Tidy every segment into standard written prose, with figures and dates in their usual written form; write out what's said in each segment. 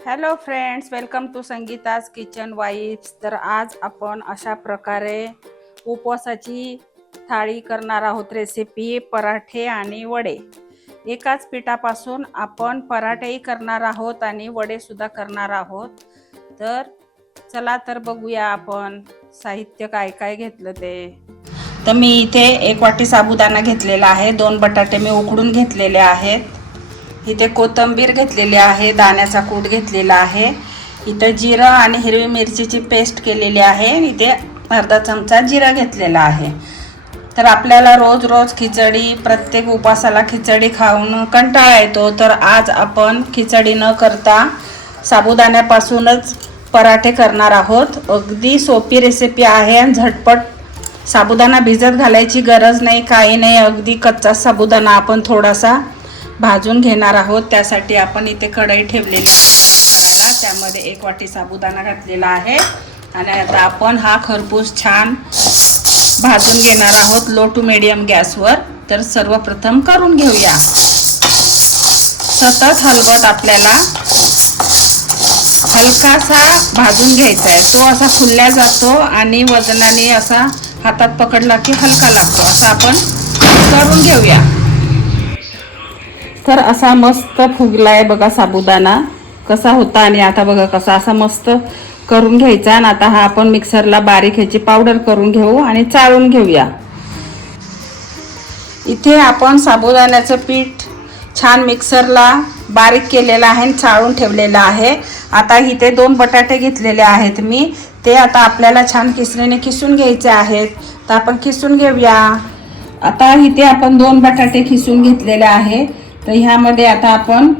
Hello friends, welcome to Sangeeta's kitchen vibes. तर आज आपण अशा प्रकारे उपवासाची थाळी करणार आहोत। रेसिपी पराठे आणि वडे। एकाच पिठापासून आपण पराठेही करणार आहोत आणि वडे सुद्धा करणार आहोत। तर चला तर बघूया आपण साहित्य काय काय घेतलं ते। तर मी इथे 1 वाटी साबुदाणा घेतलेला आहे, 2 बटाटे मी उकडून घेतलेले आहेत, इथे कोथिंबीर घेतलेली आहे, दाण्याचा कूट घेतलेला आहे, इथे जिरं आणि हिरवी मिरचीची पेस्ट केलेली आहे, इथे अर्धा चमचा जिरा घेतलेला आहे। तर आपल्याला रोज रोज खिचडी, प्रत्येक उपवासाला खिचडी खाऊन कंटाळा येतो। तर आज आपण खिचडी न करता साबुदाण्यापासूनच पराठे करणार आहोत। अगदी सोपी रेसिपी आहे आणि झटपट। साबुदाणा भिजत घालायची गरज नाही, काही नाही, अगदी कच्चा साबुदाणा आपण थोडासा भाजून घेणार आहोत। त्यासाठी आपण इथे कढई ठेवलेली करायला, त्यामध्ये 1 वाटी साबुदाणा घातलेला आहे आणि आता आपण हा खरपूस छान भाजून घेणार आहोत लो टू मीडियम गॅसवर। तर सर्वप्रथम करून घेऊया। सतत हलवत आपल्याला हलकासा भाजून घ्यायचा आहे, तो असा फुलल्या जातो आणि वजनाने असा हातात पकडला की हलका लागतो। असं आपण करून घेऊया। तर असा मस्त फुगलाय बघा साबुदाणा कसा होता आणि आता बघा कसा असा मस्त करून घ्यायचा। आणि आता हा आपण मिक्सरला बारीक ह्याची पावडर करून घेऊ आणि चाळून घेऊया। इथे आपण साबुदाण्याचं पीठ छान मिक्सरला बारीक केलेलं आहे आणि चाळून ठेवलेलं आहे। आता इथे 2 बटाटे घेतलेले आहेत मी, ते आता आपल्याला छान किसणीने खिसून घ्यायचे आहेत। तर आपण खिसून घेऊया। आता इथे आपण 2 बटाटे खिसून घेतलेले आहे। तर ह्यामध्ये आता आपण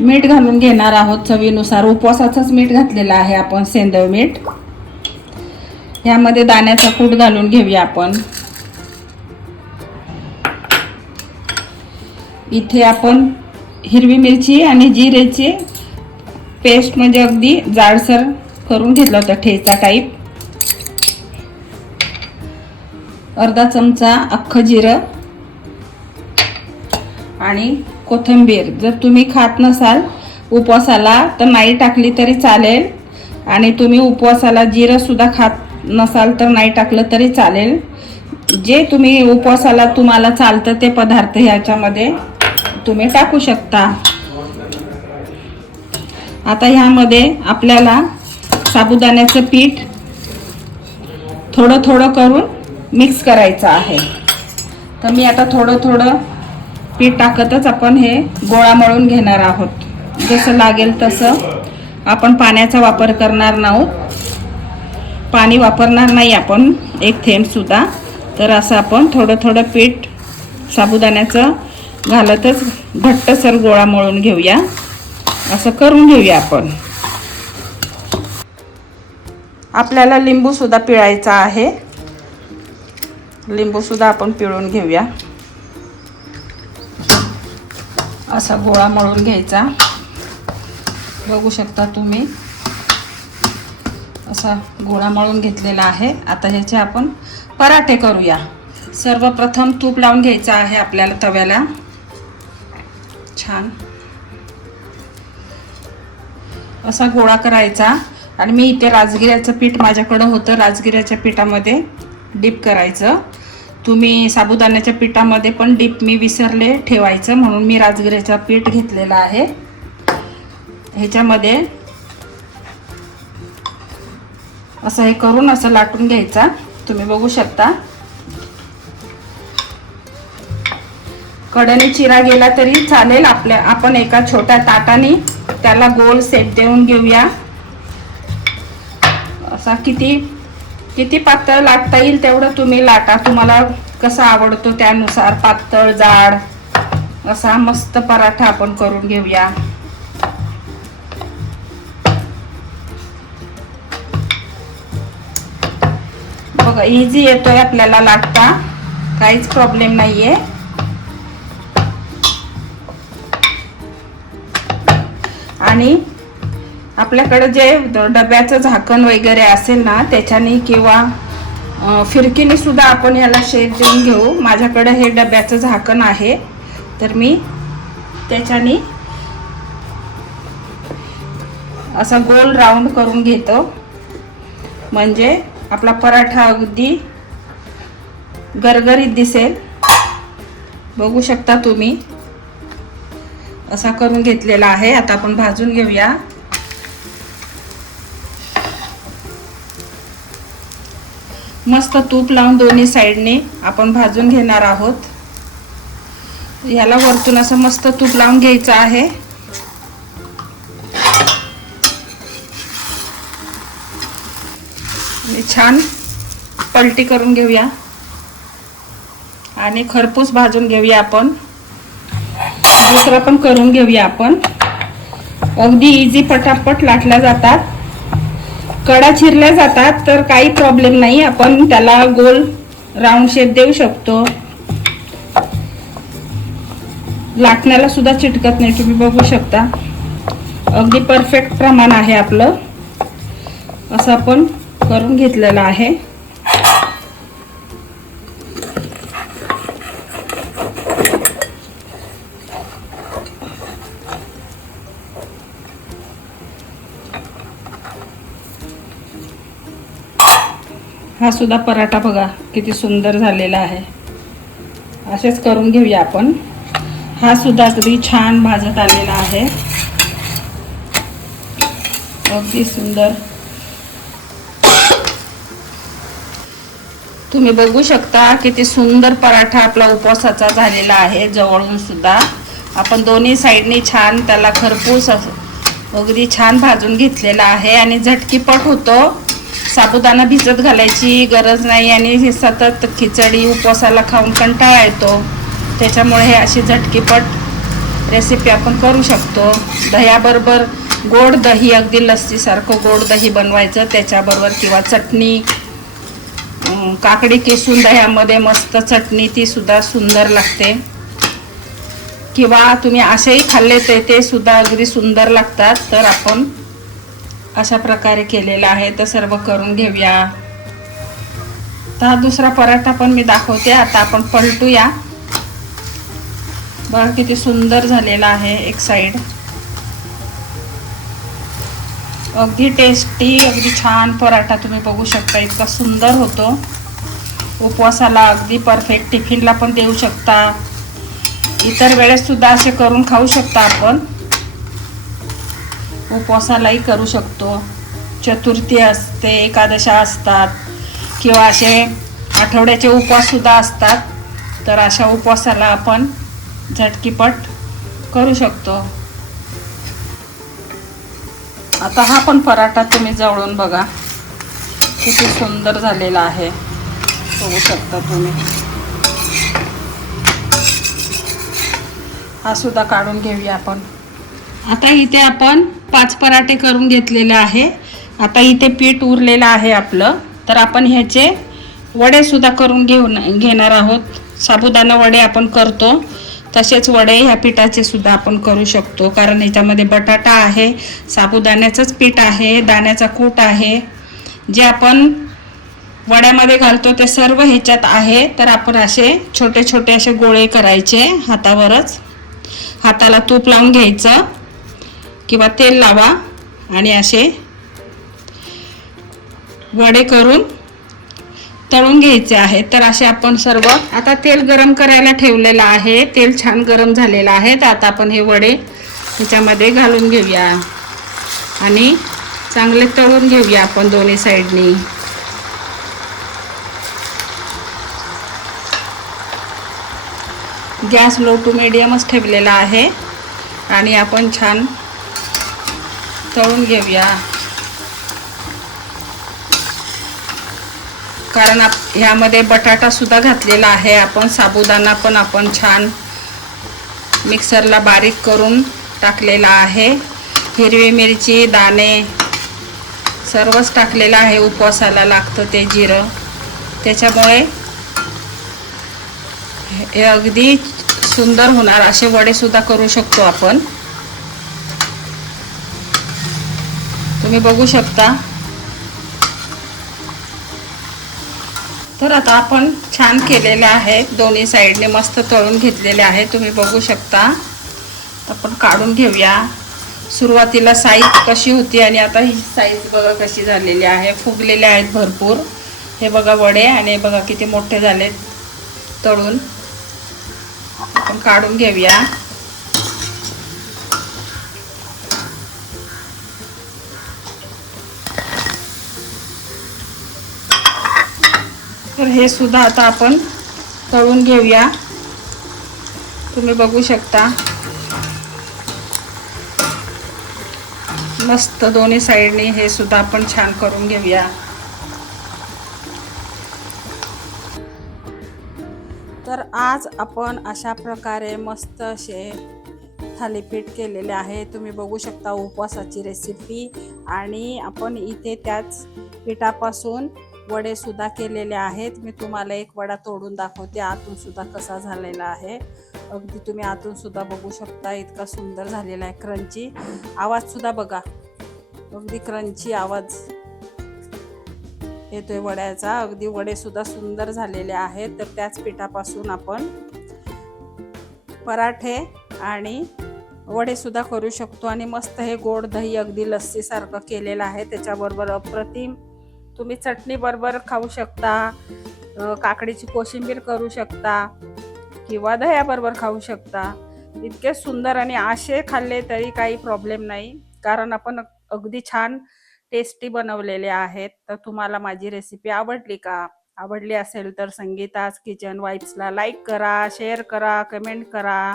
मीठ घालून घेणार आहोत चवीनुसार। उपवासाचंच मीठ घातलेलं आहे आपण, सेंधव मीठ। ह्यामध्ये दाण्याचा कूट घालून घेऊया आपण। इथे आपण हिरवी मिरची आणि जिरेची पेस्ट म्हणजे अगदी जाडसर करून घेतलं होतं, ठेचा टाईप। अर्धा चमचा अख्खं जिरं आणि कोथिंबीर जर तुम्ही खात नसाल उपवासाला तर नाही टाकली तरी चालेल, आणि तुम्ही उपवासाला जिरं सुद्धा खात नसाल तर नाही टाकलं तरी चालेल। जे तुम्ही उपवासाला तुम्हाला चालतं ते पदार्थ ह्याच्यामध्ये तुम्ही टाकू शकता। आता ह्यामध्ये आपल्याला साबुदाण्याचं पीठ थोडं थोडं करून मिक्स करायचं आहे। तर मी आता थोडं थोडं पीठ टाकतच आपण हे गोळा मळून घेणार आहोत। जसं लागेल तसं आपण पाण्याचा वापर करणार नाहीत, पाणी वापरणार नाही आपण एक थेंब सुद्धा। तर असं आपण थोडं थोडं पीठ साबुदाण्याचं घालतच घट्टसर गोळा मळून घेऊया। असं करून घेऊया आपण। आपल्याला लिंबू सुद्धा पिळायचा आहे, लिंबू सुद्धा आपण पिळून घेऊया। असा गोळा मळून घ्यायचा, बघू शकता तुम्ही असा गोळा मळून घेतलेला आहे। आता ह्याचे आपण पराठे करूया। सर्वप्रथम तूप लावून घ्यायचं आहे आपल्याला तव्याला छान असा गोळा करायचा। आणि मी इथे राजगिऱ्याचं पीठ माझ्याकडे होतं, राजगिऱ्याच्या पिठामध्ये डीप करायचं। तुम्ही साबुदाण्याच्या पिठामध्ये पण डीप मी विसरले ठेवायचं, म्हणून मी राजगिऱ्याचं पीठ घेतलेलं आहे। ह्याच्यामध्ये असं हे करून असं लाटून घ्यायचा, तुम्ही बघू शकता। कडेने चिरा गेला तरी चालेल, आपण एका छोट्या ताटाने त्याला गोल शेप देऊन घेऊया। असा किती पातळ लाटता येईल तेवढं तुम्ही लाटा, तुम्हाला कसा आवडतो त्यानुसार, पातळ जाड असा मस्त पराठा आपण करून घेऊया। बघा इझी येतोय आपल्याला लाटता, काहीच प्रॉब्लेम नाहीये। आणि आपल्याकडे जे डब्याचं झाकण वगैरे असेल ना त्याच्याने किंवा फिरकीने सुद्धा आपण ह्याला शेप देऊन घेऊ। माझ्याकडे हे डब्याचं झाकण आहे, तर मी त्याच्याने असा गोल राऊंड करून घेतो, म्हणजे आपला पराठा अगदी गरगरीत दिसेल. बघू शकता तुम्ही, असा करून घेतलेला आहे. आता आपण भाजून घेऊया. मस्त तूप लावून दोन्ही साइडने आपण भाजून घेणार आहोत. याला वरतून असं मस्त तूप लावून घ्यायचं आहे. छान पलटी करून घेऊया आणि खरपूस भाजून घेऊया. आपण दुसरा पण करून घेऊया. आपण अगदी इझी, पटापट लाटल्या जातात, कडा चिरल्या जातात, तर काही प्रॉब्लेम नाही. आपण त्याला गोल राऊंड शेप देऊ शकतो. लाटण्याला सुद्धा चिटकत नाही. तुम्ही बघू शकता, अगदी परफेक्ट प्रमाण आहे आपलं. असं आपण करून घेतलेलं आहे. हा सुद्धा पराठा बघा किती सुंदर झालेला आहे. असेच करून घेऊया आपण. हा सुद्धा अगदी छान भाजत आलेला आहे, अगदी सुंदर. तुम्ही बघू शकता किती सुंदर पराठा आपला उपवासाचा झालेला आहे. जवळून सुद्धा आपण दोन्ही साइडनी छान त्याला खरपूस अगदी छान भाजून घेतलेला आहे आणि झटकीपट होतो. साबुदाणा भिजत घालायची गरज नाही आणि हे सतत खिचडी उपवासाला खाऊन कंटाळा येतो. त्याच्यामुळे हे अशी झटकीपट रेसिपी आपण करू शकतो. दह्याबरोबर गोड दही, अगदी लस्सीसारखं गोड दही बनवायचं त्याच्याबरोबर, किंवा चटणी, काकडी किसून दह्यामध्ये मस्त चटणी, ती सुद्धा सुंदर लागते. किंवा तुम्ही असेही खाल्ले ते सुद्धा अगदी सुंदर लागतात. तर आपण अशा प्रकारे केलेला आहे. तर सर्व करून घेऊया. तर हा दुसरा पराठा पण मी दाखवते. आता आपण पलटूया. बघा किती सुंदर झालेला आहे. एक साइड अगदी टेस्टी, अगदी छान पराठा तुम्ही बघू शकता. इतका सुंदर होतो. उपवासाला अगदी परफेक्ट. टिफिनला पण देऊ शकता. इतर वेळेस सुद्धा असे करून खाऊ शकता आपण. उपवासालाही करू शकतो. चतुर्थी असते, एकादशा असतात, किंवा असे आठवड्याचे उपवास सुद्धा असतात. तर अशा उपवासाला आपण झटकीपट करू शकतो. आता हा पण पराठा तुम्ही जवळून बघा किती सुंदर झालेला आहे. बघू शकता तुम्ही. हा सुद्धा काढून घेऊया आपण. आता इथे आपण 5 पराठे करून घेतलेले आहे. आता इथे पीठ उरलेलं आहे आपलं. तर आपण ह्याचे वडे सुद्धा करून घेणार आहोत. साबुदाणा वडे आपण करतो तसेच वडे ह्या पिठाचे सुद्धा आपण करू शकतो. कारण ह्याच्यामध्ये बटाटा आहे, साबुदाण्याचंच पीठ आहे, दाण्याचा कूट आहे. जे आपण वड्यामध्ये घालतो ते सर्व ह्याच्यात आहे. तर आपण असे छोटे छोटे असे गोळे करायचे हातावरच. हाताला तूप लावून घ्यायचं किंवा तेल लावा आणि असे वडे करून तळून घ्यायचे आहे. तर असे आपण सर्व. आता तेल गरम करायला ठेवलेलं आहे. तेल छान गरम झालेलं आहे. तर आता आपण हे वडे त्याच्यामध्ये घालून घेऊया आणि चांगले तळून घेऊया आपण दोन्ही साइडनी. गॅस लो टू मीडियमच ठेवलेला आहे आणि आपण छान तळून घेऊया. कारण ह्यामध्ये बटाटा सुद्धा घातलेला आहे आपण. साबुदाणा पण आपण छान मिक्सरला बारीक करून टाकलेला आहे. हिरवी मिरची, दाणे सर्वच टाकलेलं आहे. उपवासाला लागतं ते जिरं. त्याच्यामुळे हे अगदी सुंदर होणार. असे वडे सुद्धा करू शकतो आपण. तुम्ही बघू शकता. तर आता आपण छान केलेले आहेत. दोन्ही साइडने मस्त तळून घेतलेले आहे. तुम्ही बघू शकता. आपण काढून घेऊया. सुरुवातीला साईज कशी होती आणि आता ही साईज बघा कशी झालेली आहे. फुगलेले आहेत भरपूर. हे बघा वडे आणि बघा किती मोठे झालेत तळून. आपण काढून घेऊया. तर हे सुद्धा आता आपण तळून घेऊया. तुम्ही बघू शकता मस्त दोन्ही साईडने हे सुद्धा आपण छान करून घेऊया. तर आज आपण अशा प्रकारे मस्त असे थालीपीठ केलेले आहे. तुम्ही बघू शकता उपवासाची रेसिपी. आणि आपण इथे त्याच पिठापासून वडे सुद्धा केलेले आहेत. मी तुम्हाला एक वडा तोडून दाखवते आतून सुद्धा कसा झालेला आहे. अगदी तुम्ही आतून सुद्धा बघू शकता इतका सुंदर झालेला आहे. क्रंची आवाज सुद्धा बघा, अगदी क्रंची आवाज येतोय वड्याचा. अगदी वडे सुद्धा सुंदर झालेले आहेत. तर त्याच पिठापासून आपण पराठे आणि वडे सुद्धा करू शकतो. आणि मस्त हे गोड दही अगदी लस्सी सारखं केलेलं आहे. त्याच्याबरोबर अप्रतिम तुम्ही चटणी बरोबर खाऊ शकता, काकडीची कोशिंबीर करू शकता किंवा दह्याबरोबर खाऊ शकता. इतके सुंदर आणि असे खाल्ले तरी काही प्रॉब्लेम नाही, कारण आपण अगदी छान टेस्टी बनवलेले आहेत. तर तुम्हाला माझी रेसिपी आवडली का? आवडली असेल तर संगीताज किचन वाईब्सला लाईक करा, शेअर करा, कमेंट करा.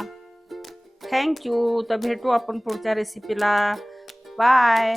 थँक्यू. तर भेटू आपण पुढच्या रेसिपीला. बाय.